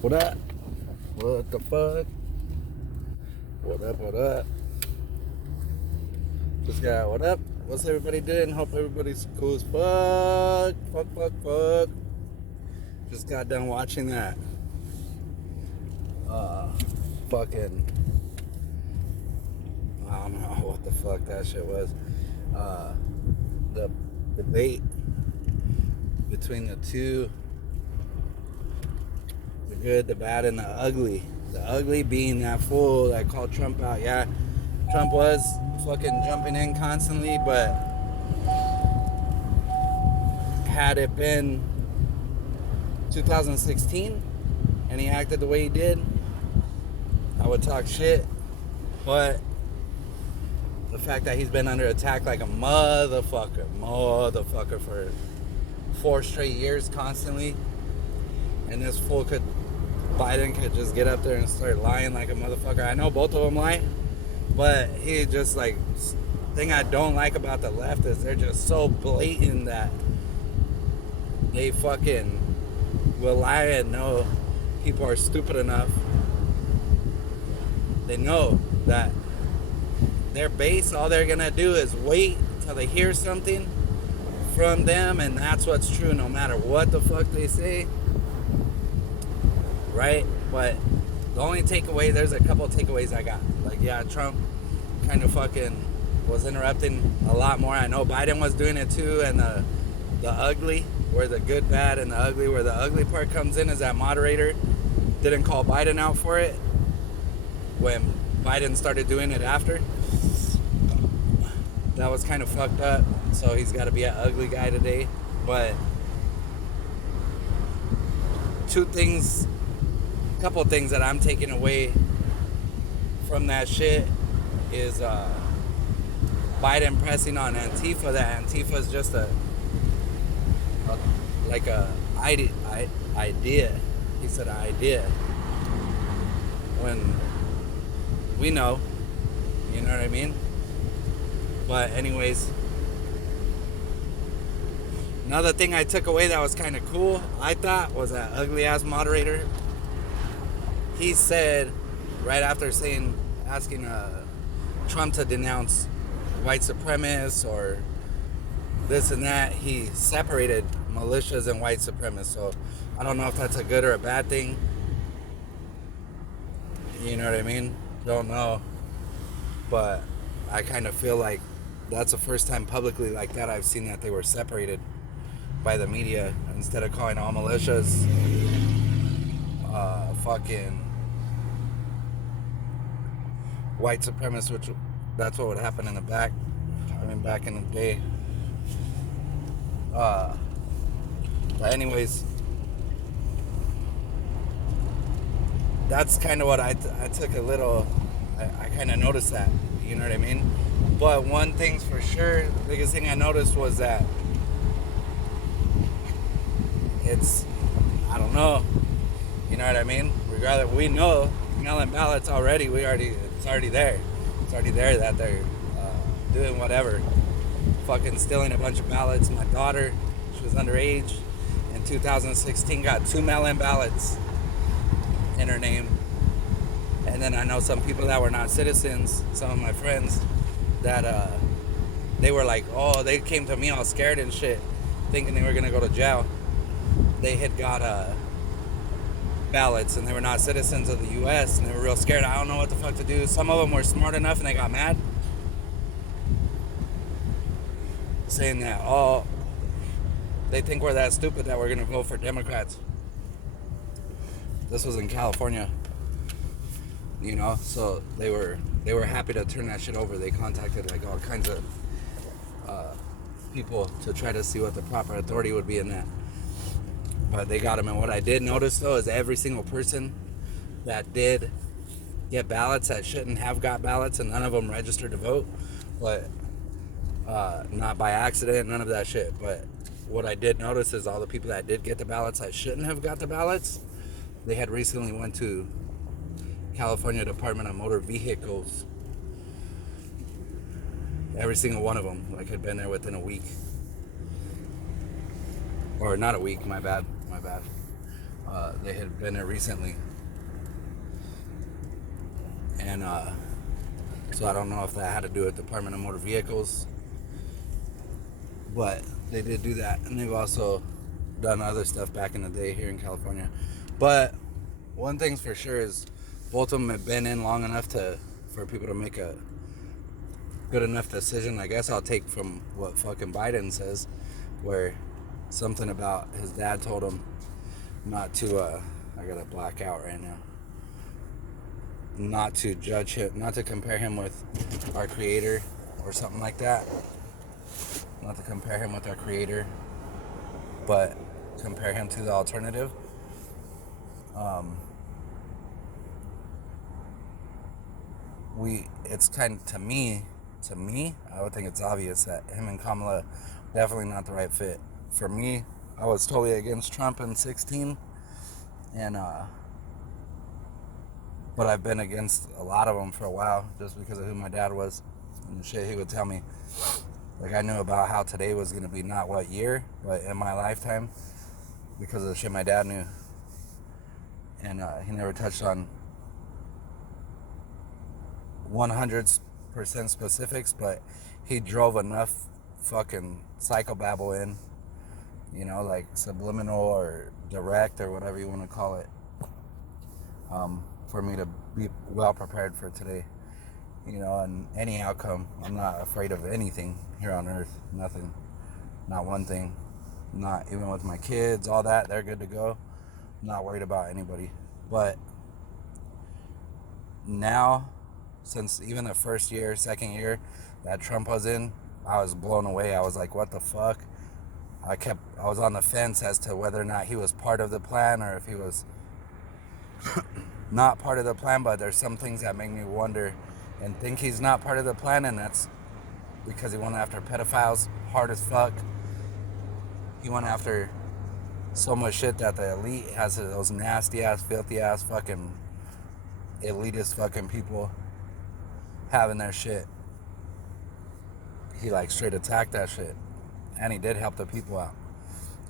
What up? What the fuck? What up? What up? Just got what up? What's everybody doing? Hope everybody's cool as fuck. Fuck. Just got done watching that. Fucking. I don't know what the fuck that shit was. The debate between the two, the good, the bad, and the ugly. The ugly being that fool that called Trump out. Yeah, Trump was fucking jumping in constantly, but had it been 2016 and he acted the way he did, I would talk shit. But the fact that he's been under attack like a motherfucker for 4 straight years constantly, and this fool Biden could just get up there and start lying like a motherfucker. I know both of them lie, but he just like, thing I don't like about the left is they're just so blatant that they fucking will lie and know people are stupid enough. They know that their base, all they're gonna do is wait till they hear something from them, and that's what's true no matter what the fuck they say, right? But the only takeaway, there's a couple of takeaways I got. Like, yeah, Trump kind of fucking was interrupting a lot more. I know Biden was doing it too, and the ugly, where the good, bad, and the ugly, where the ugly part comes in is that moderator didn't call Biden out for it when Biden started doing it after. That was kind of fucked up, so he's got to be an ugly guy today. But couple things that I'm taking away from that shit is Biden pressing on Antifa, that Antifa is just a idea. He said idea. When we know, you know what I mean? But anyways, another thing I took away that was kind of cool, I thought, was that ugly ass moderator. He said, right after asking Trump to denounce white supremacists or this and that, he separated militias and white supremacists. So I don't know if that's a good or a bad thing. You know what I mean? Don't know. But I kind of feel like that's the first time publicly like that I've seen that they were separated by the media. Instead of calling all militias fucking white supremacists, which that's what would happen back in the day. But anyways, that's kind of what I took a little. I kind of noticed that, you know what I mean? But one thing's for sure, the biggest thing I noticed was that I don't know, you know what I mean? Regardless, we know mail-in ballots already. It's already there. It's already there that they're doing whatever, fucking stealing a bunch of ballots. My daughter, she was underage in 2016, got 2 mail-in ballots in her name. And then I know some people that were not citizens, some of my friends, that they were like, oh, they came to me all scared and shit, thinking they were gonna go to jail. They had got ballots and they were not citizens of the U.S. and they were real scared. I don't know what the fuck to do. Some of them were smart enough and they got mad, saying that, oh, they think we're that stupid that we're gonna vote for Democrats. This was in California, you know, so they were happy to turn that shit over. They contacted like all kinds of people to try to see what the proper authority would be in that. But they got them. And what I did notice though is every single person that did get ballots that shouldn't have got ballots, and none of them registered to vote, but not by accident, none of that shit. But what I did notice is all the people that did get the ballots that shouldn't have got the ballots, they had recently went to California Department of Motor Vehicles. Every single one of them, like, had been there within a week. Or not a week, my bad. They had been there recently. And so I don't know if that had to do with the Department of Motor Vehicles. But they did do that. And they've also done other stuff back in the day here in California. But one thing's for sure is both of them have been in long enough for people to make a good enough decision. I guess I'll take from what fucking Biden says, where something about his dad told him not to, I gotta black out right now, not to judge him, not to compare him with our creator or something like that. Not to compare him with our creator, but compare him to the alternative. It's kind of, to me, I would think it's obvious that him and Kamala definitely not the right fit. For me, I was totally against Trump in 2016, and but I've been against a lot of them for a while just because of who my dad was and the shit he would tell me. Like, I knew about how today was going to be not what year, but in my lifetime, because of the shit my dad knew. And he never touched on 100% specifics, but he drove enough fucking psychobabble in, you know, like subliminal or direct or whatever you want to call it, for me to be well prepared for today. You know, and any outcome, I'm not afraid of anything here on earth. Nothing. Not one thing. Not even with my kids, all that, they're good to go. I'm not worried about anybody. But now, since even the first year, second year that Trump was in, I was blown away. I was like, what the fuck? I was on the fence as to whether or not he was part of the plan or if he was not part of the plan, but there's some things that make me wonder and think he's not part of the plan, and that's because he went after pedophiles hard as fuck. He went after so much shit that the elite has, those nasty ass, filthy ass fucking elitist fucking people having their shit. He like straight attacked that shit, and he did help the people out,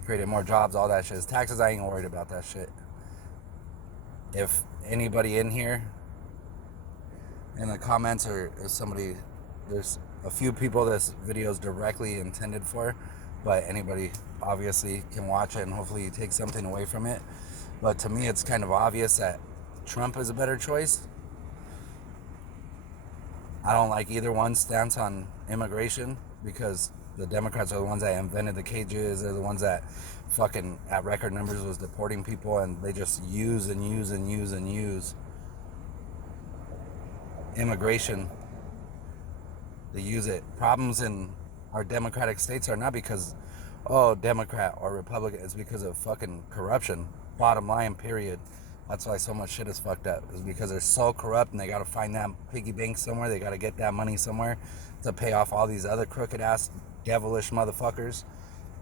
created more jobs, all that shit. His taxes, I ain't worried about that shit. If anybody in here in the comments, or if somebody, there's a few people this video is directly intended for, but anybody obviously can watch it and hopefully you take something away from it. But to me, it's kind of obvious that Trump is a better choice. I don't like either one's stance on immigration, because the Democrats are the ones that invented the cages. They're the ones that fucking at record numbers was deporting people, and they just use immigration. They use it. Problems in our democratic states are not because, oh, Democrat or Republican. It's because of fucking corruption. Bottom line, period. That's why so much shit is fucked up. It's because they're so corrupt, and they gotta find that piggy bank somewhere. They gotta get that money somewhere to pay off all these other crooked ass, devilish motherfuckers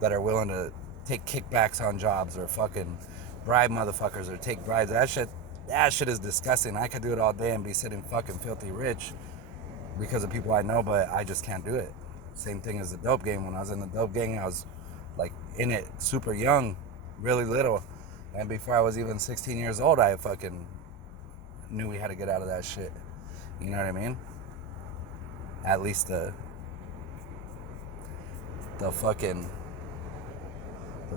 that are willing to take kickbacks on jobs or fucking bribe motherfuckers or take bribes. That shit is disgusting. I could do it all day and be sitting fucking filthy rich because of people I know, but I just can't do it. Same thing as the dope game. When I was in the dope gang, I was like in it super young, really little. And before I was even 16 years old, I fucking knew we had to get out of that shit. You know what I mean? At least the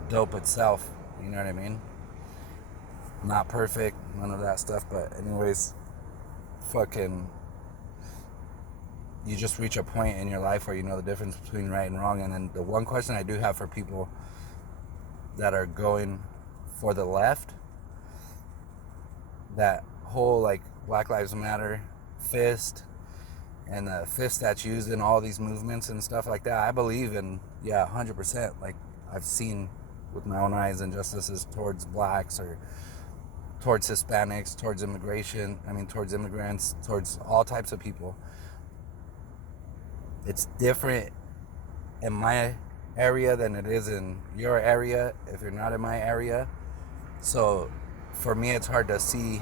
dope itself. You know what I mean? Not perfect, none of that stuff. But anyways, fucking, you just reach a point in your life where you know the difference between right and wrong. And then the one question I do have for people that are going for the left, that whole like Black Lives Matter fist, and the fist that's used in all these movements and stuff like that, I believe in, 100%. Like, I've seen with my own eyes injustices towards blacks or towards Hispanics, towards immigration, towards immigrants, towards all types of people. It's different in my area than it is in your area if you're not in my area. So for me, it's hard to see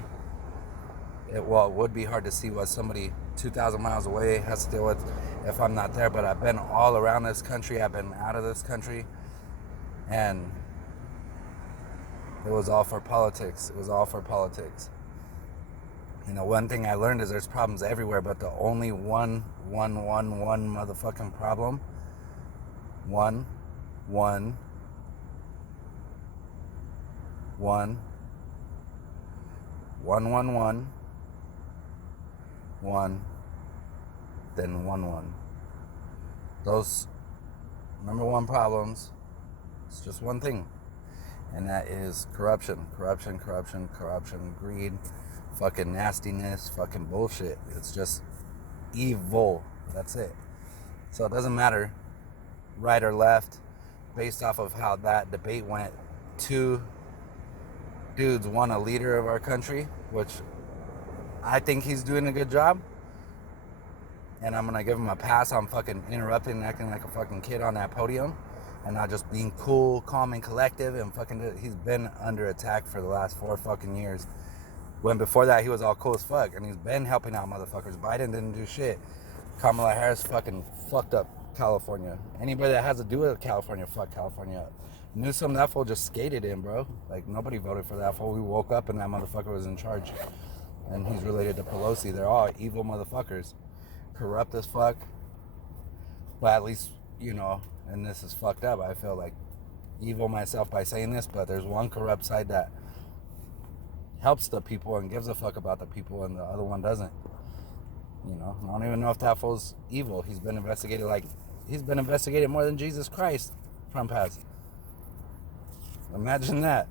it. Well, it would be hard to see what somebody 2,000 miles away has to deal with if I'm not there. But I've been all around this country. I've been out of this country, and It was all for politics. It was all for politics. You know, one thing I learned is there's problems everywhere, but the only one motherfucking problem, one, then one. Those number one problems, it's just one thing. And that is corruption, greed, fucking nastiness, fucking bullshit. It's just evil. That's it. So it doesn't matter right or left based off of how that debate went. Two dudes, one a leader of our country, which I think he's doing a good job. And I'm gonna give him a pass on fucking interrupting and acting like a fucking kid on that podium. And not just being cool, calm, and collective. And fucking, he's been under attack for the last 4 fucking years. When before that, he was all cool as fuck. And he's been helping out motherfuckers. Biden didn't do shit. Kamala Harris fucking fucked up California. Anybody that has to do with California, fuck California up. Newsom, that fool just skated in, bro. Like, nobody voted for that fool. We woke up and that motherfucker was in charge. And he's related to Pelosi. They're all evil motherfuckers. Corrupt as fuck. But at least, you know, and this is fucked up. I feel like evil myself by saying this, but there's one corrupt side that helps the people and gives a fuck about the people, and the other one doesn't. You know, I don't even know if that fool's evil. He's been investigated more than Jesus Christ. Trump has. Imagine that.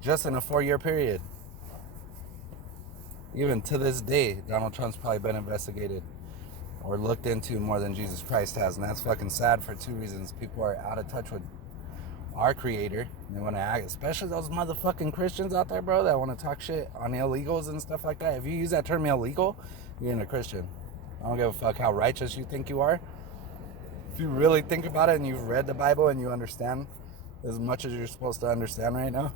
Just in a 4-year period. Even to this day, Donald Trump's probably been investigated or looked into more than Jesus Christ has. And that's fucking sad for 2 reasons. People are out of touch with our creator. They want to act, especially those motherfucking Christians out there, bro, that want to talk shit on illegals and stuff like that. If you use that term illegal, you're in a Christian. I don't give a fuck how righteous you think you are. If you really think about it and you've read the Bible and you understand as much as you're supposed to understand right now,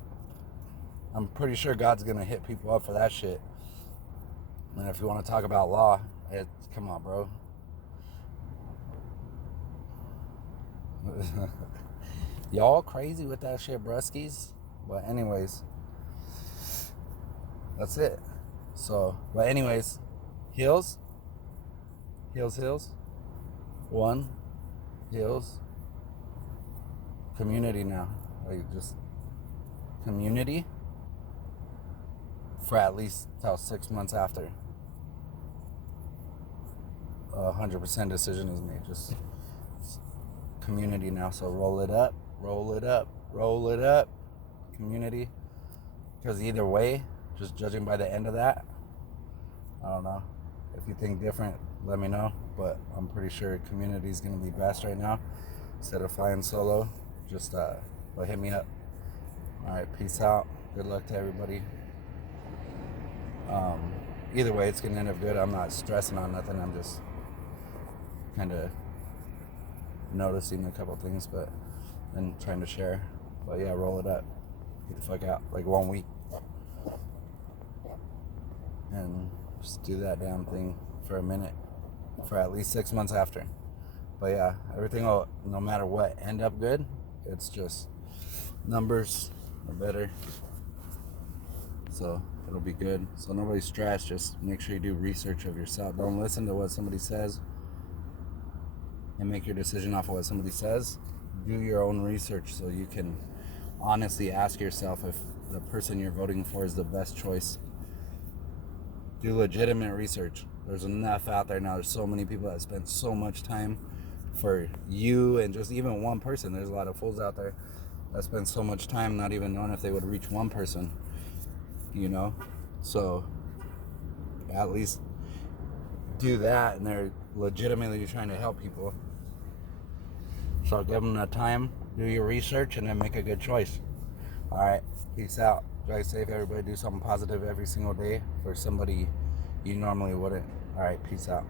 I'm pretty sure God's going to hit people up for that shit. And if you want to talk about law, come on, bro. Y'all crazy with that shit, bruskies. But anyways, that's it. So, but anyways, heels. One, heels. Community now. Like, just community for at least till 6 months after 100% decision is made. Just community now. So roll it up. Community. Because either way, just judging by the end of that, I don't know. If you think different, let me know. But I'm pretty sure community is going to be best right now. Instead of flying solo, just hit me up. All right, peace out. Good luck to everybody. Either way, it's going to end up good. I'm not stressing on nothing. I'm just kind of noticing a couple things, and trying to share. But yeah, roll it up. Get the fuck out. Like 1 week. And just do that damn thing for a minute. For at least 6 months after. But yeah, everything will, no matter what, end up good. It's just numbers are better. So it'll be good. So nobody's stressed. Just make sure you do research of yourself. Don't listen to what somebody says and make your decision off of what somebody says. Do your own research so you can honestly ask yourself if the person you're voting for is the best choice. Do legitimate research. There's enough out there now. There's so many people that spend so much time for you and just even one person. There's a lot of fools out there that spend so much time not even knowing if they would reach one person, you know? So at least do that, and they're legitimately trying to help people. So give them the time, do your research, and then make a good choice. All right, peace out. Drive safe, everybody. Do something positive every single day for somebody you normally wouldn't. All right, peace out.